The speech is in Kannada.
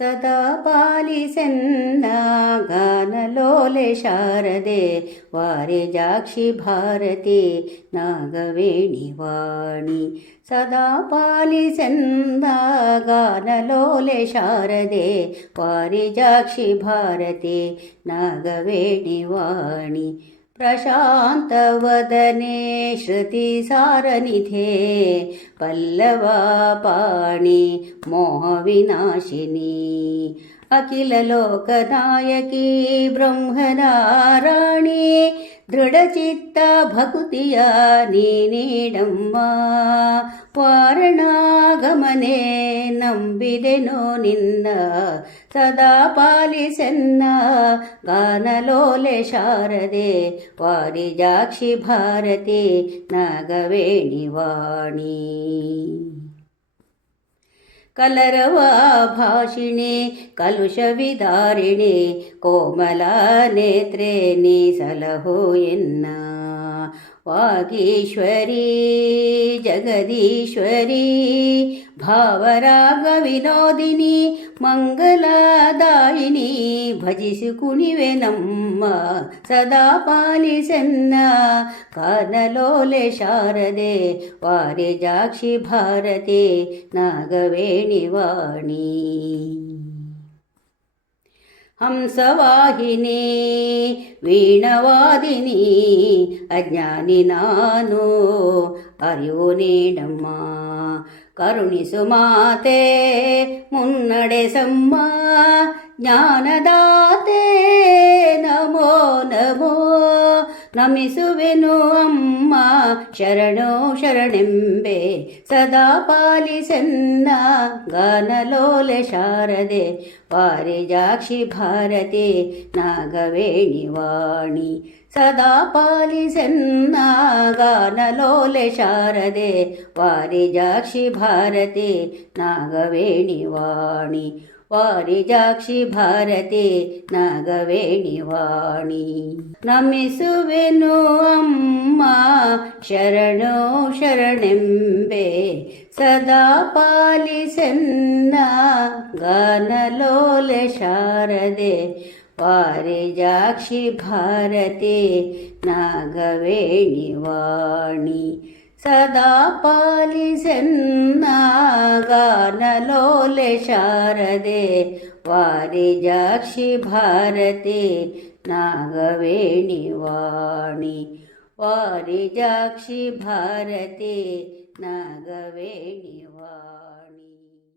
ಸದಾ ಪಾಲಿಸೆನ್ನ ಗಾನಲೋಲೆ ಶಾರದೆ ವಾರಿಜಾಕ್ಷಿ ಭಾರತಿ ನಾಗವೇಣಿ ವಾಣಿ. ಸದಾ ಪಾಲಿಸೆನ್ನ ಗಾನಲೋಲೆ ಶಾರದೆ ವಾರಿಜಾಕ್ಷಿ ಭಾರತಿ ನಾಗವೇಣಿ ವಾಣಿ. ಪ್ರಶಾಂತವದನೆ ಶ್ರುತಿಸಾರನಿಧೆ ಪಲ್ಲವಪಾಣಿ ಮೋಹವಿನಾಶಿನಿ. ಅಖಿಲ ಲೋಕನಾಯಕಿ ಬ್ರಹ್ಮನಾರಾಣಿ ದೃಢಚಿತ್ತ ಭಕುತಿಯ ನೀಡಮ್ಮ. ವಾರಣಾಗಮನೆ ನಂಬಿದೆನೋ ನಿನ್ನ ಸದಾ ಪಾಲಿಸೆನ್ನ ಗಾನಲೋಲೆ ಶಾರದೆ ವಾರಿಜಾಕ್ಷಿ ಭಾರತಿ ನಾಗವೇಣಿ ವಾಣಿ. ಕಲರವ ಭಾಷಿಣಿ ಕಲುಷವಿದಾರಿಣಿ ಕೋಮಲ ನೇತ್ರೆ ನೀ ಸಲಹೋ ಎನ್ನ. ವಾಗೀಶ್ವರಿ ಜಗದೀಶ್ವರಿ ಭಾವರಾಗ ವಿನೋದಿನಿ ಮಂಗಲದಾಯಿನಿ ಭಜಿಸಿ ಕುಣಿವೆ ನಮ್ಮ ಸದಾ ಪಾಲಿಸೆನ್ನ ಗಾನಲೋಲೆ ಶಾರದೆ ವಾರಿಜಾಕ್ಷಿ ಭಾರತಿ ನಾಗವೇಣಿ ವಾಣಿ. ಹಂಸವಾಹಿನಿ ವೀಣವಾದಿನಿ ಅಜ್ಞಾನಿ ನಾನು ಅರಿವು ನೀಡಮ್ಮ. ಕರುಣಿಸು ಮಾತೆ ಮುನ್ನಡೆಸಮ್ಮ ಜ್ಞಾನದಾತೆ ನಮೋ ನಮೋ. ನಮಿಸುವೆನು ಅಮ್ಮ ಶರಣೋ ಶರಣೆಂಬೆ ಸದಾ ಪಾಲಿಸೆನ್ನ ಗಾನಲೋಲೆ ಶಾರದೆ ವಾರಿಜಾಕ್ಷಿ ಭಾರತಿ ನಾಗವೇಣಿ ವಾಣಿ. ಸದಾ ಪಾಲಿಸೆನ್ನ ಗಾನಲೋಲೆ ಶಾರದೆ ವಾರಿಜಾಕ್ಷಿ ಭಾರತಿ ನಾಗವೇಣಿ ವಾಣಿ. ವಾರಿಜಾಕ್ಷಿ ಭಾರತಿ ನಾಗವೇಣಿ ವಾಣಿ. ನಮಿಸುವೆನು ಅಮ್ಮ ಶರಣೋ ಶರಣೆಂಬೆ ಸದಾ ಪಾಲಿಸೆನ್ನ ಗಾನಲೋಲೆ ಶಾರದೆ ವಾರಿಜಾಕ್ಷಿ ಭಾರತಿ ನಾಗವೇಣಿ ವಾಣಿ. ಸದಾ ಪಾಲಿಸೆನ್ನ ಗಾನಲೋಲೆ ಶಾರದೆ ವಾರಿಜಾಕ್ಷಿ ಭಾರತಿ ನಾಗವೇಣಿ ವಾಣಿ. ವಾರಿಜಾಕ್ಷಿ ಭಾರತಿ ನಾಗವೇಣಿ